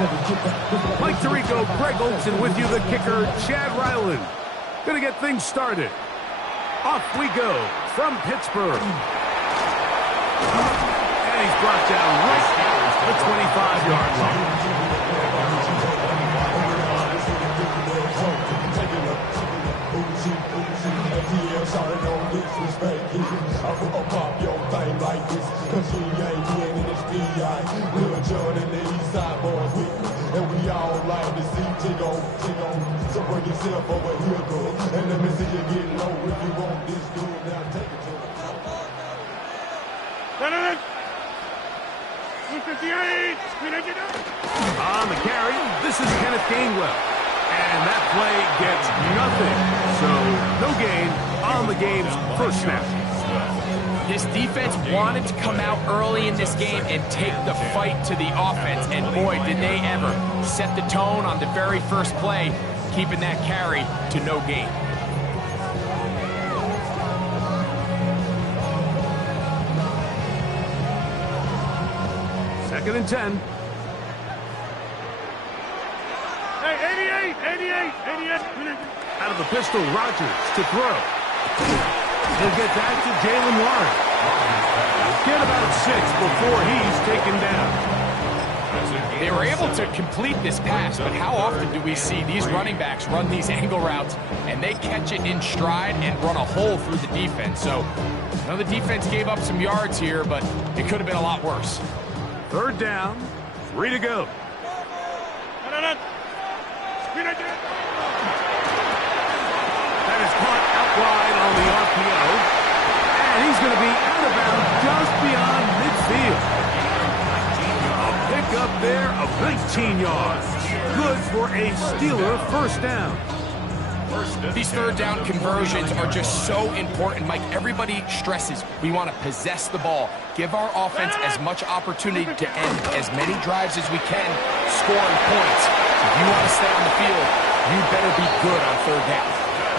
Mike Tirico, Greg Olson with you, the kicker, Chad Ryland. Gonna get things started. Off we go from Pittsburgh. And he's brought down right at the 25-yard line. And we all like to see Tigo. So bring yourself over here, girl. And let me see you get low if you want this dude. Now take it to him. 158. On the carry, this is Kenneth Gainwell. And that play gets nothing. So no gain on the game's first snap. This defense wanted to come out early in this game and take the fight to the offense, and boy, did they ever. Set the tone on the very first play, keeping that carry to no gain. Second and 10. Hey, 88. Out of the pistol, Rodgers to throw. He'll get that to Jalen Warren. Get about 6 before he's taken down. They were able to complete this pass, but how often do we see these running backs run these angle routes and they catch it in stride and run a hole through the defense? So, I know the defense gave up some yards here, but it could have been a lot worse. Third down, 3 to go. That is caught out wide on the RPO. And he's going to be out of bounds just beyond midfield. A pickup there of 19 yards. Good for a Steeler first down. These third down conversions are just so important, Mike. Everybody stresses we want to possess the ball, give our offense as much opportunity to end as many drives as we can, scoring points. If you want to stay on the field, you better be good on third down.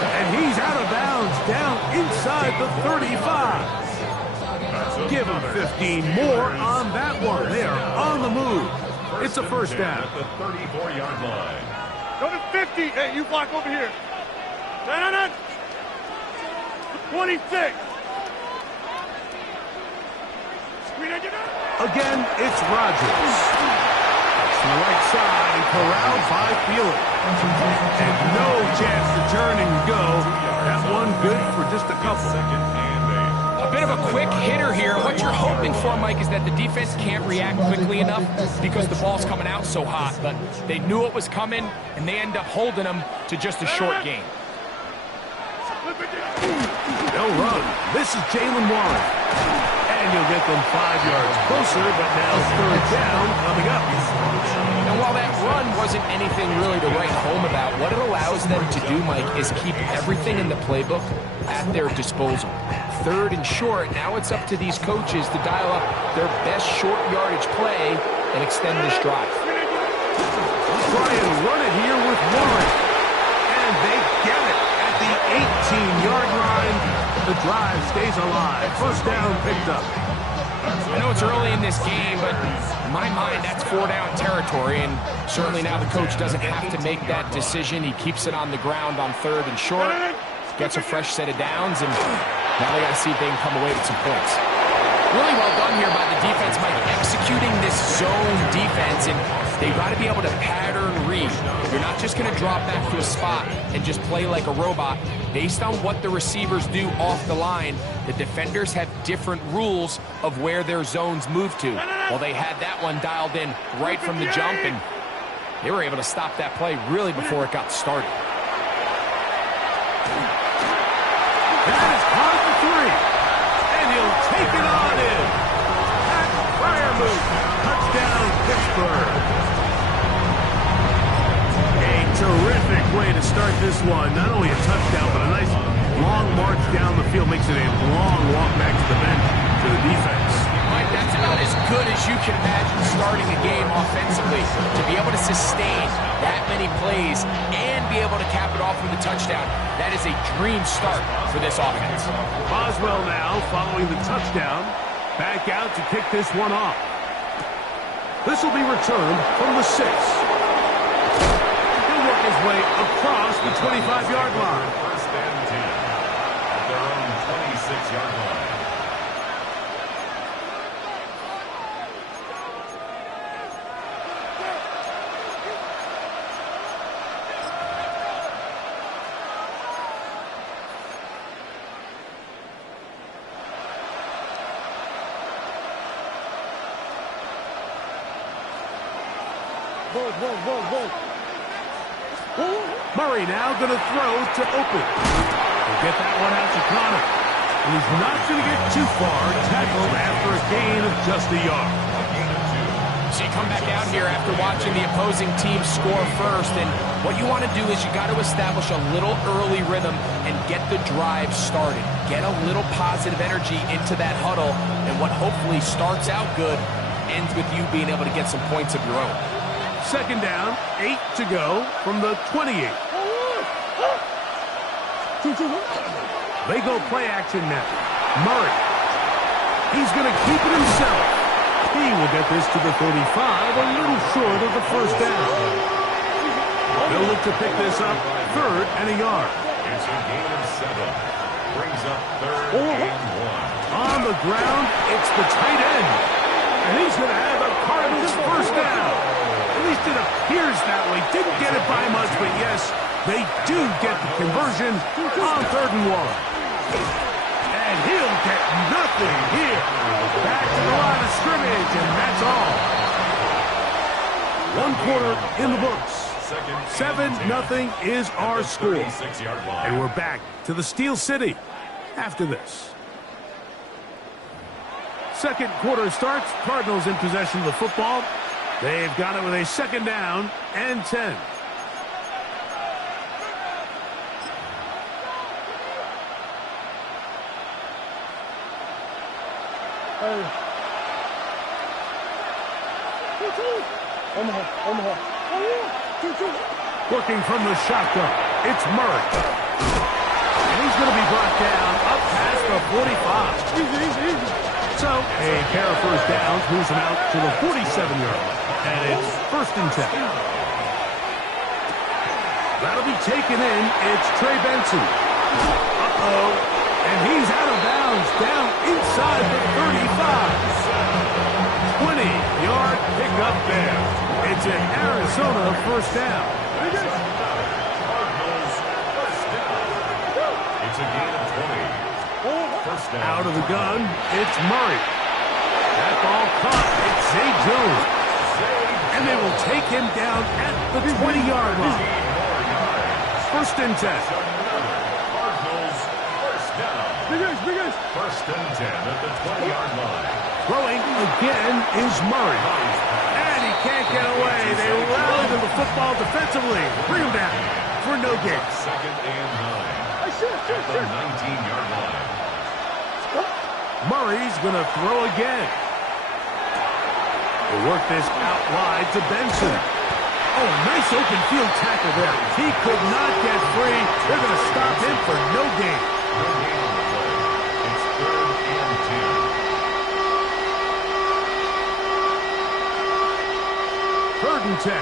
And he's out of bounds down inside the 35. Give him 15 more on that one. They are on the move. It's a first down. At the 34-yard line. Go to 50. Hey, you block over here. 26. Again, it's Rodgers. To the right side, corralled by Fielder. And no chance to turn and go. That one good for just a couple. A bit of a quick hitter here. What you're hoping for, Mike, is that the defense can't react quickly enough because the ball's coming out so hot. But they knew it was coming, and they end up holding them to just a short game. No run. This is Jalen Warren. And you'll get them 5 yards closer, but now third down coming up. And while that run wasn't anything really to write home about, what it allows them to do, Mike, is keep everything in the playbook at their disposal. Third and short, now it's up to these coaches to dial up their best short yardage play and extend this drive. Try and run it here with Warren. And they get it at the 18-yard line. The drive stays alive. First down picked up. I know it's early in this game, but in my mind, that's 4-down territory, and certainly now the coach doesn't have to make that decision. He keeps it on the ground on third and short, gets a fresh set of downs, and now they got to see if they can come away with some points. Really well done here by the defense, Mike, executing this zone defense, and they've got to be able to pattern read. You're not just going to drop back to a spot and just play like a robot. Based on what the receivers do off the line, the defenders have different rules of where their zones move to. Well, they had that one dialed in right from the jump, and they were able to stop that play really before it got started. That is caught for 3. And he'll take it on in. Pat Fryermuth. Touchdown, Pittsburgh. A terrific way to start this one. Not only a touchdown, but a nice long march down the field. Makes it a long walk back to the bench to the defense. Mike, that's about as good as you can imagine starting a game offensively. To be able to sustain that many plays and be able to cap it off with a touchdown, that is a dream start for this offense. Boswell now following the touchdown. Back out to kick this one off. This will be returned from the 6. across the 25-yard line. First and 10 at their own 26-yard line. Murray now going to throw to open. He'll get that one out to Connor. And he's not going to get too far, tackled after a gain of just a yard. So you come back out here after watching the opposing team score first, and what you want to do is you got to establish a little early rhythm and get the drive started. Get a little positive energy into that huddle, and what hopefully starts out good ends with you being able to get some points of your own. Second down, 8 to go from the 28. They go play action now. Murray. He's going to keep it himself. He will get this to the 35, a little short of the first down. They'll look to pick this up, third and a yard. It's a gain of 7. Brings up third and 1. On the ground, it's the tight end. And he's going to have a Cardinals first down. At least it appears that way. Didn't get it by much, but yes, they do get the conversion on third and 1. And he'll get nothing here. Back to the line of scrimmage, and that's all. 1 quarter in the books. 7-0 is our score. And we're back to the Steel City after this. Second quarter starts. Cardinals in possession of the football. They've got it with a second down and 10. Working from the shotgun, it's Murray. And he's going to be brought down up past the 45. So a pair of first downs moves him out to the 47-yard line. And it's first and 10. That'll be taken in. It's Trey Benson. Uh-oh. And he's out of bounds, down inside the 35. 20-yard pickup there. It's an Arizona first down. It's a gain of 20. First down. Out of the gun, it's Murray. That ball caught. It's Zay Jones. And they will take him down at the 20-yard line. First and 10. Cardinals first down. First and 10 at the 20-yard line. Throwing again is Murray. And he can't get away. They rally to the football defensively. Bring him down for no gain. Second and 9 at the 19-yard line. Murray's going to throw again. They work this out wide to Benson. Oh, nice open field tackle there. He could not get free. They're going to stop him for no gain. No gain on the play. It's third and 10. Third and 10.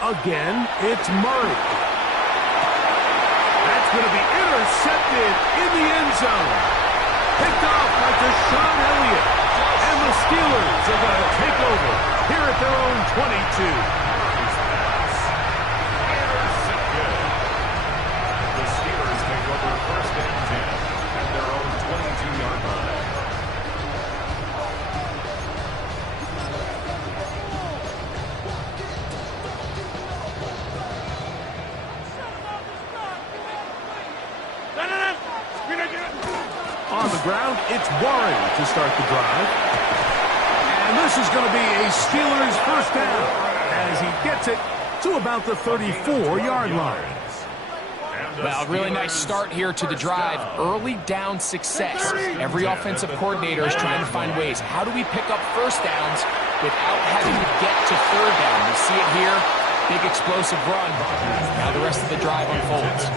Again, it's Murray. That's going to be intercepted in the end zone. Picked off by Deshaun Elliott. And the Steelers are going to take over here at their own 22. Intercepted. The Steelers take over first and 10 at their own 22-yard line. On the ground, it's Warren to start the drive. And this is going to be a Steelers first down as he gets it to about the 34-yard line. Well, really nice start here to the drive. Early down success. Every offensive coordinator is trying to find ways. How do we pick up first downs without having to get to third down? We see it here. big explosive run. Now the rest of the drive unfolds.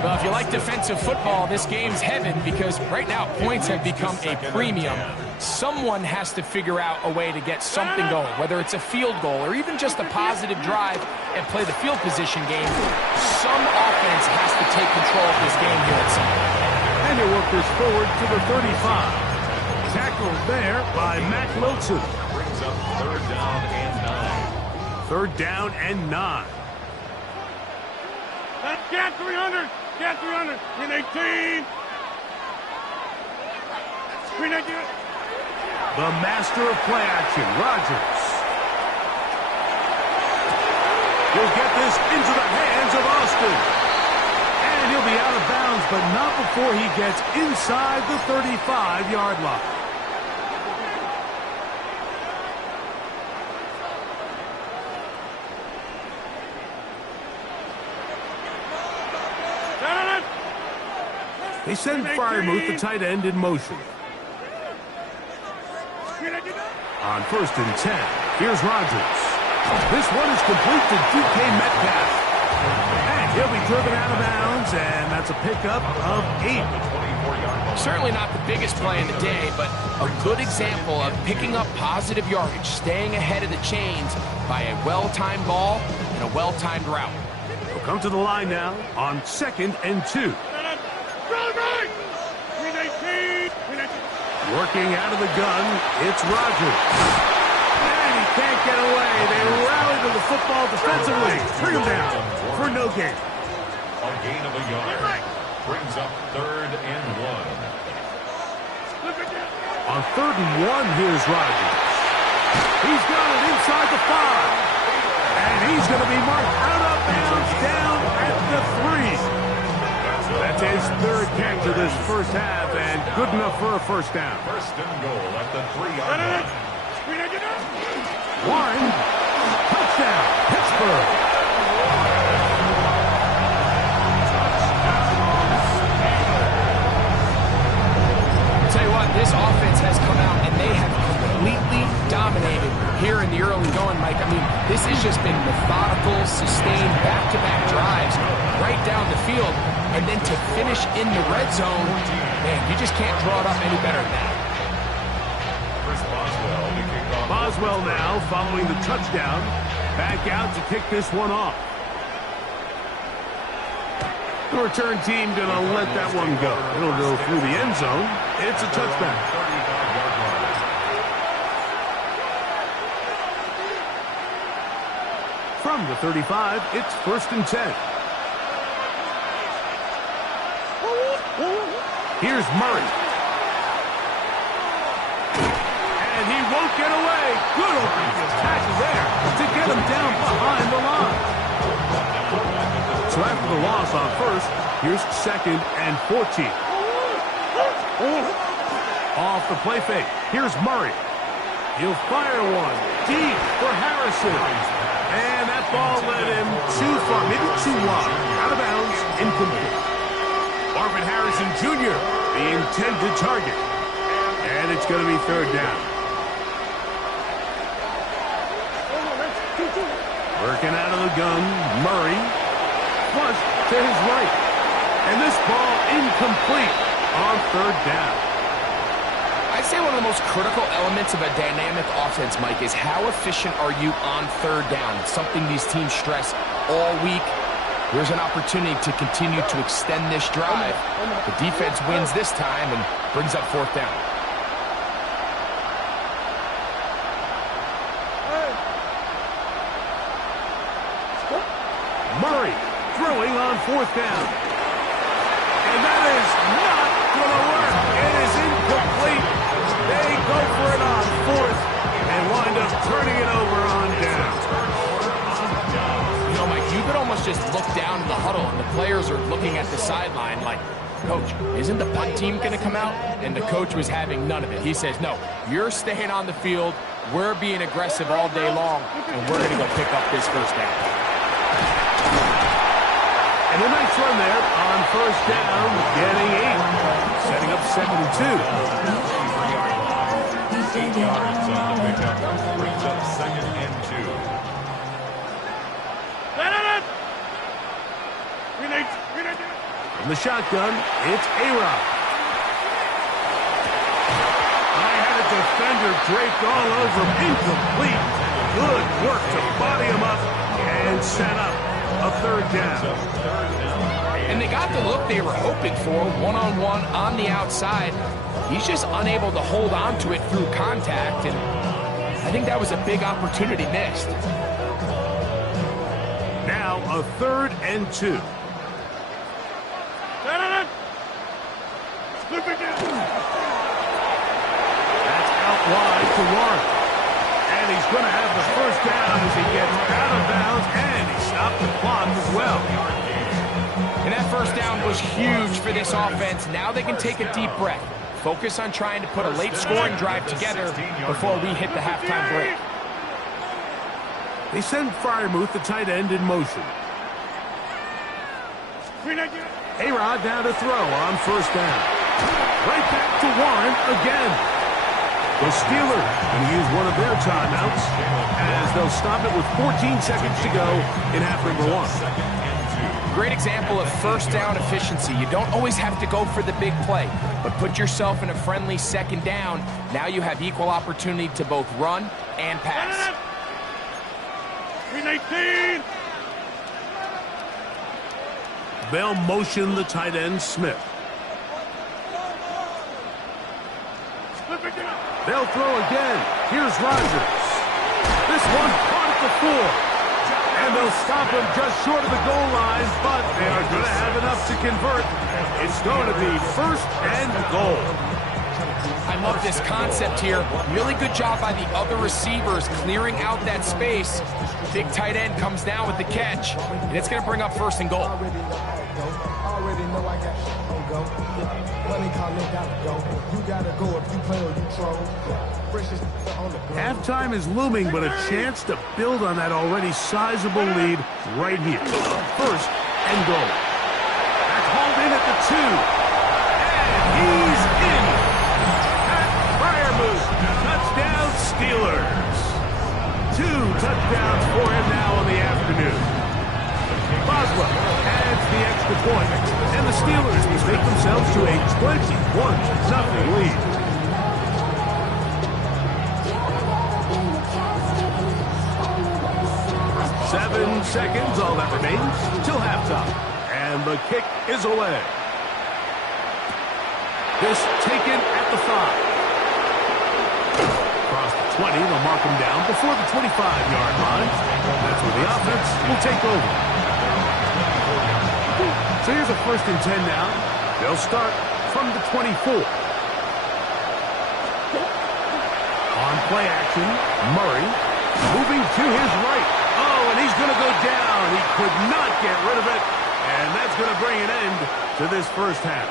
Well, if you like defensive football, this game's heaven because right now points have become a premium. Someone has to figure out a way to get something going, whether it's a field goal or even just a positive drive and play the field position game. Some offense has to take control of this game here at some point. And they work this forward to the 35. Tackled there by Mac Wilson. Brings up 3rd down and 9. 3rd down and 9. Get 300. Get 300. Win 18. Win 18. The master of play action, Rodgers. He'll get this into the hands of Austin. And he'll be out of bounds, but not before he gets inside the 35-yard line. They send Fryermuth, the tight end, in motion. On 1st and 10, here's Rodgers. This one is complete to DK Metcalf. And he'll be driven out of bounds, and that's a pickup of 8. Certainly not the biggest play in the day, but a good example of picking up positive yardage, staying ahead of the chains by a well-timed ball and a well-timed route. He'll come to the line now on 2nd and 2. Working out of the gun, it's Rodgers. And he can't get away. They rally to the football defensively. Bring him down for no gain. A gain of a yard. Brings up 3rd and 1. On 3rd and 1, here's Rodgers. He's got it inside the 5. And he's going to be marked out of bounds down at the 3. That's his 3rd catch of this first half, and good enough for a first down. 1st and goal at the 3-yard line. Warren, touchdown, Pittsburgh. I'll tell you what, this offense has come out, and they have completely dominated here in the early going, Mike. I mean, this has just been methodical, sustained, back-to-back drives right down the field. And then to finish in the red zone, man, you just can't draw it up any better than that. Boswell now following the touchdown. Back out to kick this one off. The return team going to let that one go. It'll go through the end zone. It's a touchback. From the 35, it's 1st and 10. Here's Murray. And he won't get away. Good opening tackle there to get him down behind the line. So after the loss on 1st, here's 2nd and 14. Off the play fake. Here's Murray. He'll fire one deep for Harrison. And that ball led him too far, maybe too wide. Out of bounds, incomplete. Marvin Harrison Jr., the intended target. And it's going to be 3rd down. Working out of the gun, Murray. Flush to his right. And this ball incomplete on 3rd down. I'd say one of the most critical elements of a dynamic offense, Mike, is how efficient are you on 3rd down? It's something these teams stress all week. Here's an opportunity to continue to extend this drive. The defense wins this time and brings up 4th down. Murray throwing on 4th down. And that is not going to work. It is incomplete. They go for it on 4th and wind up turning it over on down. You know, Mike, you could almost just look down in the huddle, and the players are looking at the sideline like, Coach, isn't the punt team going to come out? And the coach was having none of it. He says, no, you're staying on the field. We're being aggressive all day long, and we're going to go pick up this first down. And a nice run there on 1st down, getting 8. Setting up 2nd and 2. 8 yards on the pickup. Brings up 2nd and 2. the shotgun, it's A-Rod. I had a defender draped all over him. Incomplete. Good work to body him up and set up a third down. And they got the look they were hoping for, one-on-one on the outside. He's just unable to hold on to it through contact, and I think that was a big opportunity missed. Now a 3rd and 2. Slip it down. That's out wide to Warren. And he's going to have the first down as he gets out of bounds, and he stopped the clock as well. And that first down was huge for this offense. Now they can take a deep breath. Focus on trying to put a late scoring drive together before we hit the halftime break. They send Freiermuth, the tight end, in motion. A-Rod down to throw on first down. Right back to Warren again. The Steelers going to use one of their timeouts as they'll stop it with 14 seconds to go in half number 1. Great example of first down efficiency. You don't always have to go for the big play, but put yourself in a friendly second down. Now you have equal opportunity to both run and pass. 18. They'll motion the tight end, Smith. They'll throw again. Here's Rodgers. This one caught at the 4. And they'll stop him just short of the goal line, but they are going to have enough to convert. It's going to be 1st and goal. I love this concept here. Really good job by the other receivers clearing out that space. Big tight end comes down with the catch, and it's going to bring up 1st and goal. Halftime is looming, but a chance to build on that already sizable lead right here. 1st and goal. That's hauled in at the 2. And he's in. Pat Freiermuth, touchdown Steelers. 2 touchdowns for him now in the afternoon. Boswell adds the extra point, and the Steelers will take themselves to a 21-0 lead. Seven seconds, all that remains, till halftime. And the kick is away. This taken at the 5. Across the 20, they'll mark him down before the 25-yard line. That's where the offense will take over. So here's a 1st and 10 now. They'll start from the 24. On play action, Murray moving to his right. Oh, and he's going to go down. He could not get rid of it, and that's going to bring an end to this first half.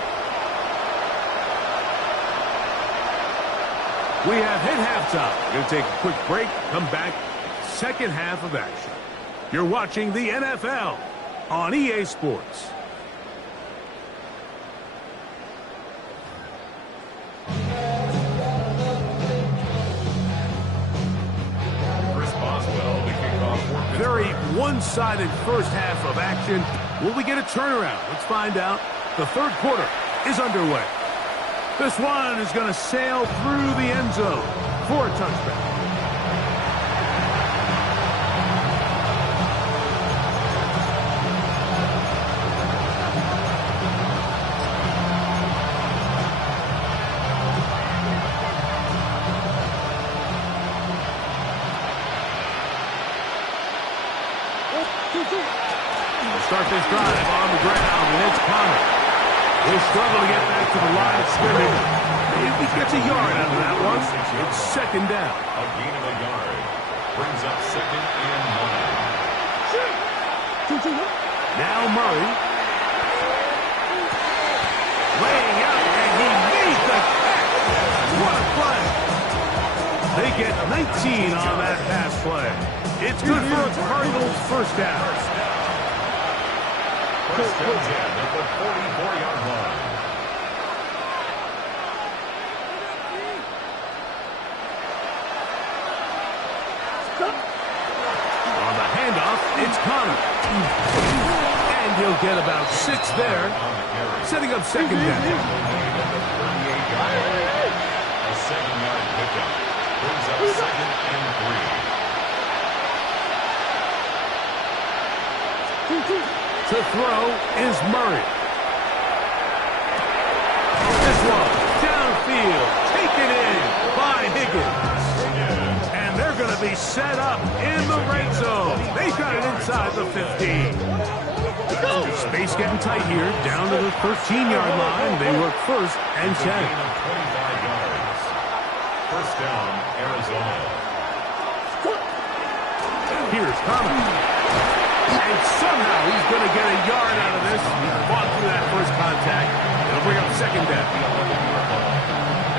We have hit halftime. We're going to take a quick break, come back, second half of action. You're watching the NFL on EA Sports. Very one-sided first half of action. Will we get a turnaround? Let's find out. The 3rd quarter is underway. This one is going to sail through the end zone for a touchdown. We'll start this drive on the ground, and it's Connor. He'll struggle to get back to the line of scrimmage. Maybe he gets a yard out of that one. It's 2nd down. A gain of a yard brings up 2nd and 1. Now Murray. Laying out, and he made the catch. What a play. They get 19 on that pass play. It's good for a Cardinals first down. First and 10 at the 44-yard line. On the handoff, it's Connor. And he'll get about 6 there, setting up second down. A 7-yard pickup brings up second and 3. To throw is Murray. This one, downfield, taken in by Higgins. And they're going to be set up in the red zone. They got it inside the 15. Space getting tight here, down to the 13-yard line. They work first and 10. 25 yards. First down, Arizona. Here's Thomas. And somehow he's going to get a yard out of this. Fought through that first contact. It'll bring up second down.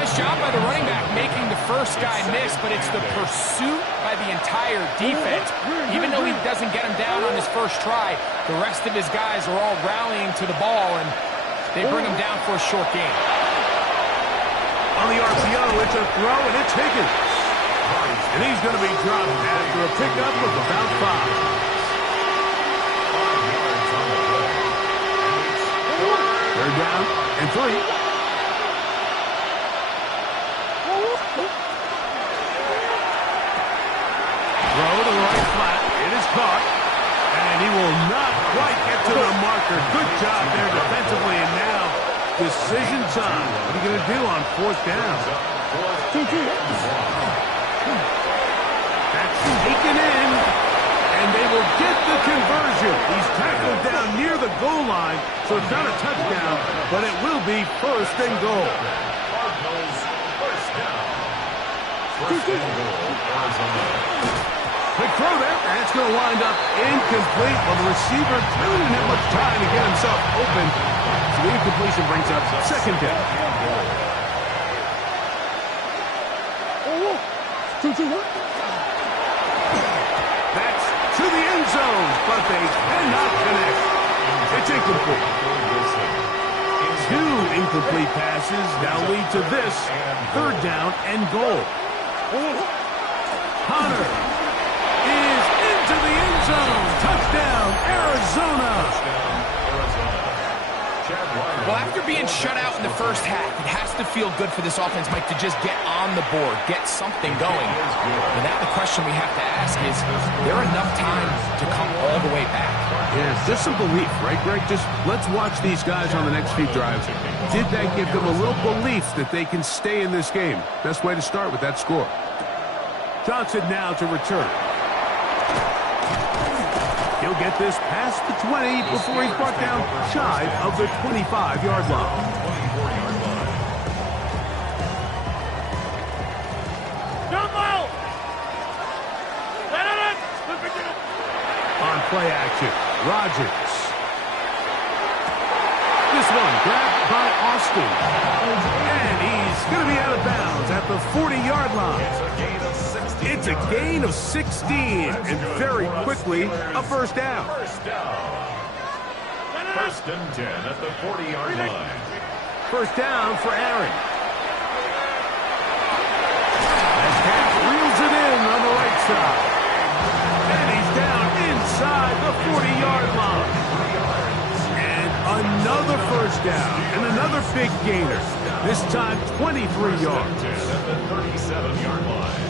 Nice job by the running back making the first guy miss, but it's the pursuit by the entire defense. Even though he doesn't get him down on his first try, the rest of his guys are all rallying to the ball, and they bring him down for a short gain. On the RPO, it's a throw, and it's Higgins. And he's going to be dropped after a pickup of about 5. They're down and 3. Throw to the right flat. It is caught. And he will not quite get to the marker. Good job there defensively. And now, decision time. What are you going to do on 4th down? That's taken in. And they will get the conversion. He's tackled down near the goal line, so it's not a touchdown, but it will be first and goal. Cardinals, first down. First and goal, Arizona. Quick throw there, and it's going to wind up incomplete. Well, the receiver really didn't have much time to get himself open, so the incompletion brings up second down. That's to the end zone, but they cannot connect. It's incomplete. 2 incomplete passes now lead to this 3rd down and goal. Hunter is into the end zone. Touchdown, Arizona. Well, after being shut out in the first half, it has to feel good for this offense, Mike, to just get on the board, get something going. And now the question we have to ask is there enough time to come all the way back? Yeah, it's just some belief, right, Greg? Just let's watch these guys on the next few drives. Did that give them a little belief that they can stay in this game? Best way to start with that score. Johnson now to return. He'll get this past the 20 before he's brought down shy of the 25-yard line. On play action, Rodgers. This one grabbed by Austin. And he's going to be out of bounds at the 40-yard line. It's a gain of 16, and very quickly, a first down. First and 10 at the 40-yard line. First down for Aaron. As Cat reels it in on the right side. And he's down inside the 40-yard line. And another first down, and another big gainer. This time, 23 yards. At the 37-yard line.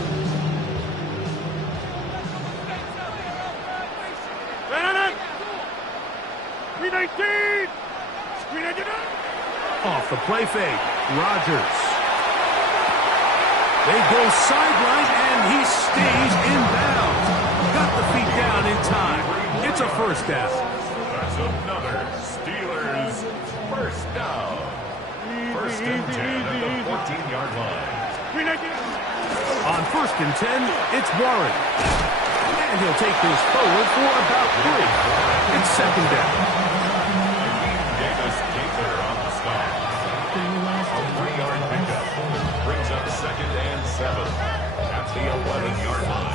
Off the play fake, Rodgers. They go sideline, and he stays in bounds. Got the feet down in time. It's a first down. That's another Steelers first down. First and 10 at the 14-yard line. On first and 10, it's Warren. And he'll take this forward for about 3. It's second down. Brings up second and 7 at the 11-yard line.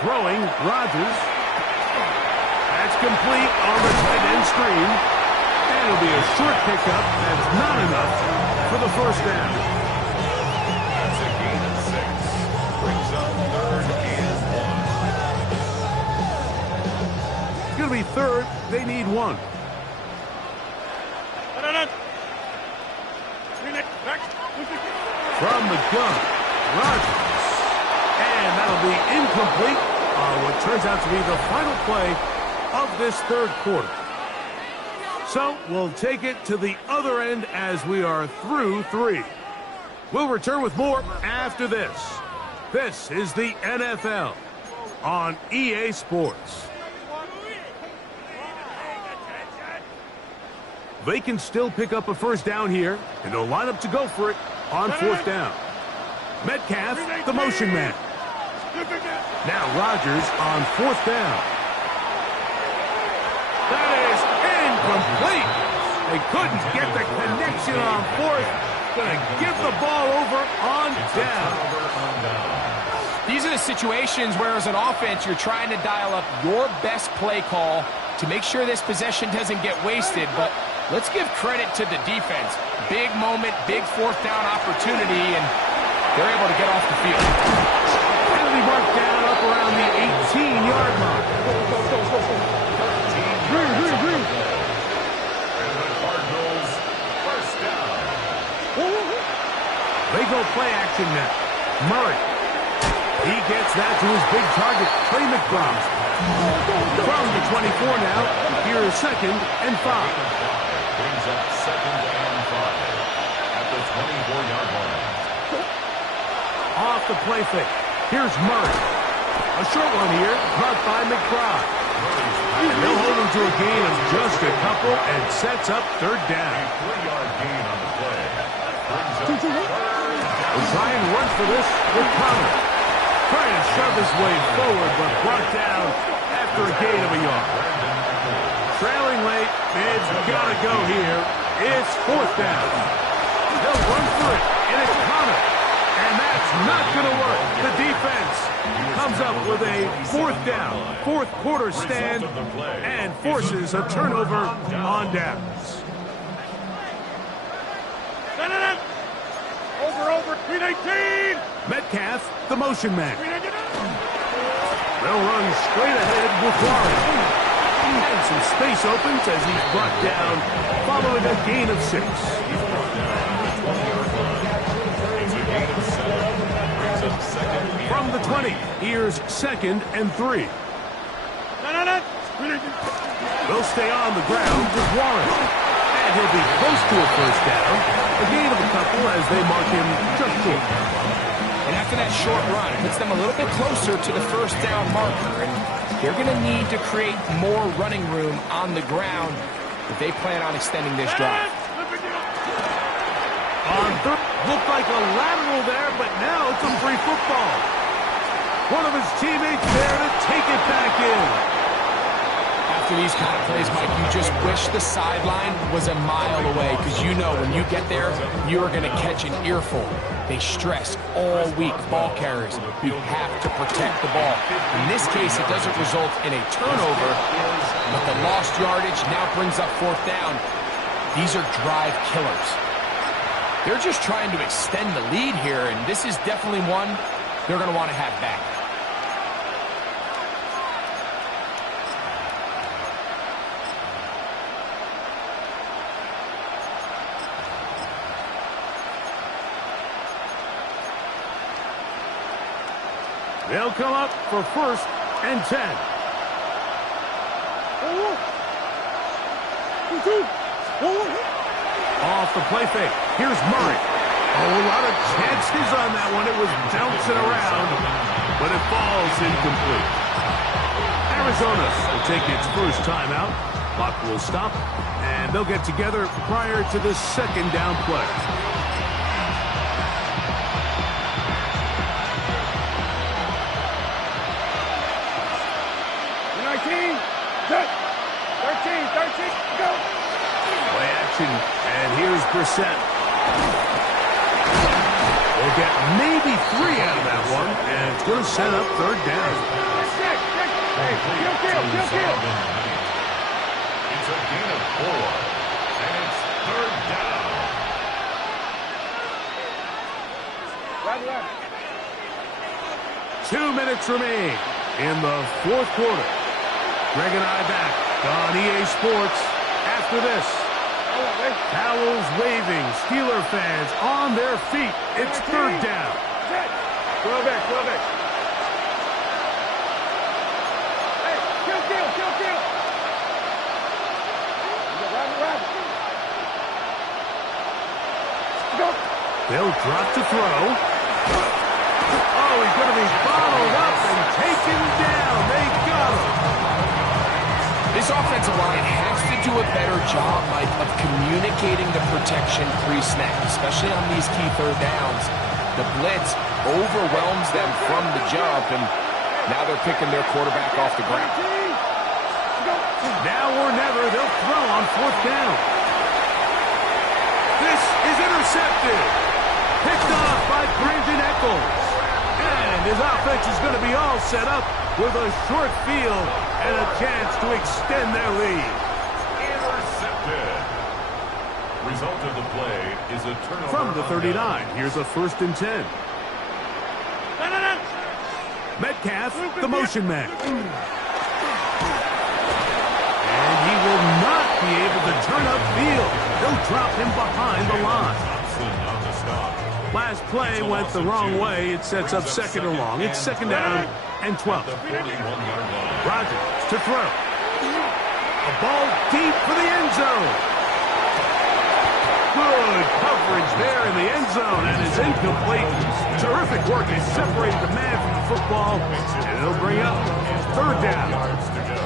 Throwing, Rodgers. That's complete on the tight end screen. And it'll be a short pickup. That's not enough for the first down. That's a gain of 6. Brings up 3rd and 1. It's going to be 3rd. They need 1. From the gun, Rodgers. And that'll be incomplete on what turns out to be the final play of this 3rd quarter. So we'll take it to the other end as we are through 3. We'll return with more after this. This is the NFL on EA Sports. They can still pick up a first down here, and they'll line up to go for it on 4th down. Metcalf, the motion man. Now Rodgers on 4th down. That is incomplete. They couldn't get the connection on 4th. Gonna give the ball over on down. These are the situations where as an offense you're trying to dial up your best play call to make sure this possession doesn't get wasted, but let's give credit to the defense. Big moment, big 4th down opportunity, and they're able to get off the field. Penalty marked down up around the 18-yard line. They go play action now. Murray. He gets that to his big target, Trey McBride. From the 24 now, here is 2nd and 5. Brings up 2nd and 5 at the 24-yard line. Off the play fake. Here's Murray. A short one here, caught by McBride. And they'll hold him to a gain of just a couple and sets up 3rd down. 3-yard gain on the play. We'll try and run for this with Connor. Trying to shove his way forward, but brought down after a gain of a yard. Trailing late, it's got to go here. It's 4th down. They'll run for it, and it's Connor. And that's not going to work. The defense comes up with a 4th down, 4th quarter stand, and forces a turnover on downs. Over, 318. Metcalf, the motion man. They'll run straight ahead with Warren. And some space opens as he's brought down following a gain of 6. From the 20, here's 2nd and 3. They'll stay on the ground with Warren. And he'll be close to a first down. A gain of a couple as they mark him just short. And after that short run, it puts them a little bit closer to the first down marker. And they're going to need to create more running room on the ground if they plan on extending this drive. On 3rd, looked like a lateral there, but now it's a free football. One of his teammates there to take it back in. After these kind of plays, Mike, you just wish the sideline was a mile away because you know when you get there, you are going to catch an earful. They stress all week, ball carriers. You have to protect the ball. In this case, it doesn't result in a turnover, but the lost yardage now brings up 4th down. These are drive killers. They're just trying to extend the lead here, and this is definitely one they're going to want to have back. They'll come up for 1st and 10. Off the play fake. Here's Murray. Oh, a lot of chances on that one. It was bouncing around, but it falls incomplete. Arizona will take its first timeout. Clock will stop, and they'll get together prior to the 2nd down play. Set. 13, go. Play action, and here's Brissett. We'll get maybe 3 out of that one, and it's going to set up 3rd down. Kill. It's a gain of 4, and it's 3rd down. 2 minutes remain in the fourth quarter. Greg and I back on EA Sports after this. Towels waving, Steeler fans on their feet. It's third down. Throw back. Hey, kill. Run. Go. They'll drop to throw. Oh, he's going to be followed up and taken down. They got him. This offensive line has to do a better job, Mike, of communicating the protection pre-snap, especially on these key third downs. The blitz overwhelms them from the jump, and now they're picking their quarterback off the ground. Now or never, they'll throw on fourth down. This is intercepted. Picked off by Brandon Echols. And his offense is going to be all set up with a short field and a chance to extend their lead. Intercepted. Result of the play is a turnover. From the 39, here's a 1st and 10. Metcalf, the motion man. And he will not be able to turn upfield. They'll drop him behind the line. On the stop. Last play went the wrong way. It sets up second and long. It's 2nd down and 12. The 41-yard line. Rodgers to throw. A ball deep for the end zone. Good coverage there in the end zone, and is incomplete. Terrific work in separating the man from the football, and it'll bring up 3rd down. Yards to go.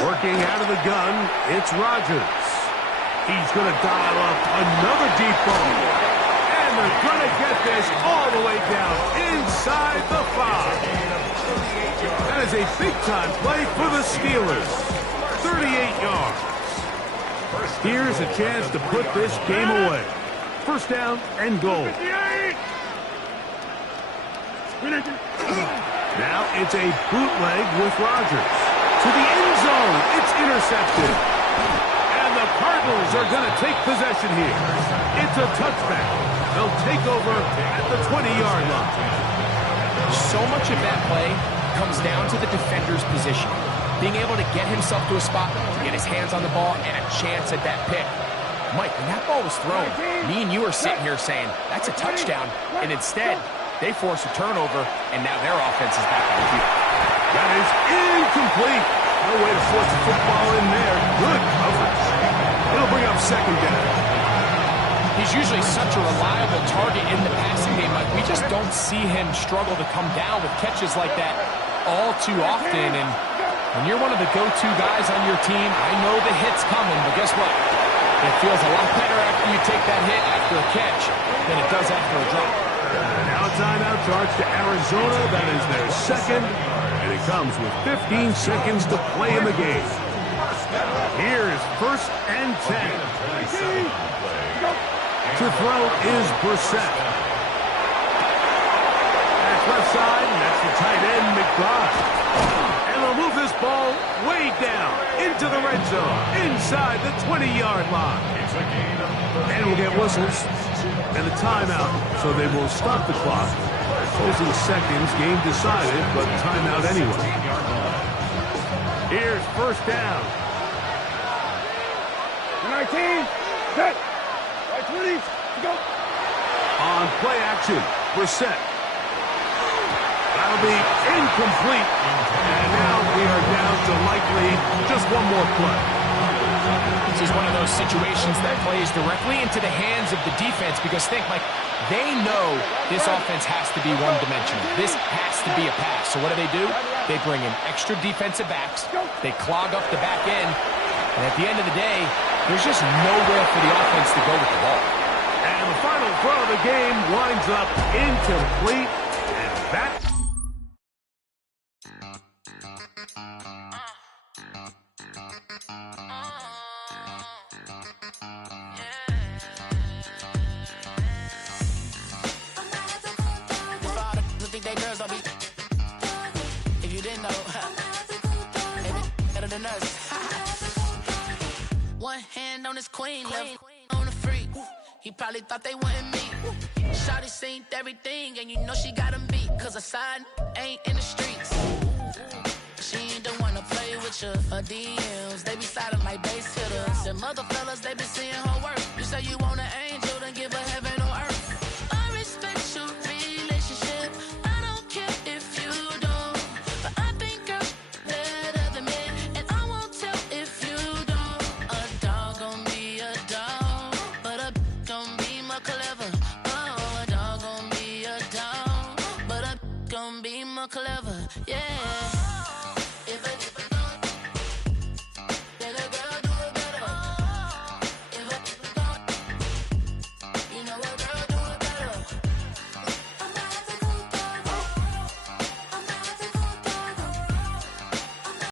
Working out of the gun, it's Rodgers. He's going to dial up another deep ball. And they're going to get this all the way down inside the 5. That is a big-time play for the Steelers. 38 yards. Here's a chance to put this game away. 1st down and goal. Now it's a bootleg with Rodgers. To the end zone, it's intercepted. And the Cardinals are going to take possession here. It's a touchback. They'll take over at the 20-yard line. So much of that play comes down to the defender's position. Being able to get himself to a spot, to get his hands on the ball, and a chance at that pick. Mike, when that ball was thrown, me and you were sitting here saying, that's a touchdown. And instead, they force a turnover, and now their offense is back on the field. That is incomplete. No way to force the football in there. Good coverage. It'll bring up 2nd down. He's usually such a reliable target in the passing game. Like, we just don't see him struggle to come down with catches like that all too often. And when you're one of the go-to guys on your team, I know the hit's coming, but guess what? It feels a lot better after you take that hit after a catch than it does after a drop. Now a timeout charge to Arizona. That is their 2nd. And it comes with 15 seconds to play in the game. Here's 1st and 10. To throw is Brissett. That's left side, and that's the tight end, McBride. And they'll move this ball way down into the red zone, inside the 20-yard line. And we'll get whistles and a timeout, so they will stop the clock. Closing seconds, game decided, but timeout anyway. Here's 1st down. 19, set. 20, go. On play action, Brissett. That'll be incomplete. And now we are down to likely just one more play. This is one of those situations that plays directly into the hands of the defense because think, Mike, they know this offense has to be one-dimensional. This has to be a pass. So what do? They bring in extra defensive backs. They clog up the back end. And at the end of the day, there's just nowhere for the offense to go with the ball. And the final throw of the game winds up incomplete. And that... If you didn't know, better than us. One hand on his queen, left. He probably thought they wouldn't meet. Shawty seen everything, and you know she got him beat. Cause a side ain't in the streets. She ain't the one to play with you. Her DMs, they be sliding like base hitters. And mother fellas, they be seeing her work. You say you want an angel, then give her heaven on earth. I respect your relationship. I don't care if you don't. But I think girls better than men. And I won't tell if you don't. A dog gon' be a dog, but a gon' be more clever. Oh, a dog gon' be a dog, but a gon' be more clever. Yeah.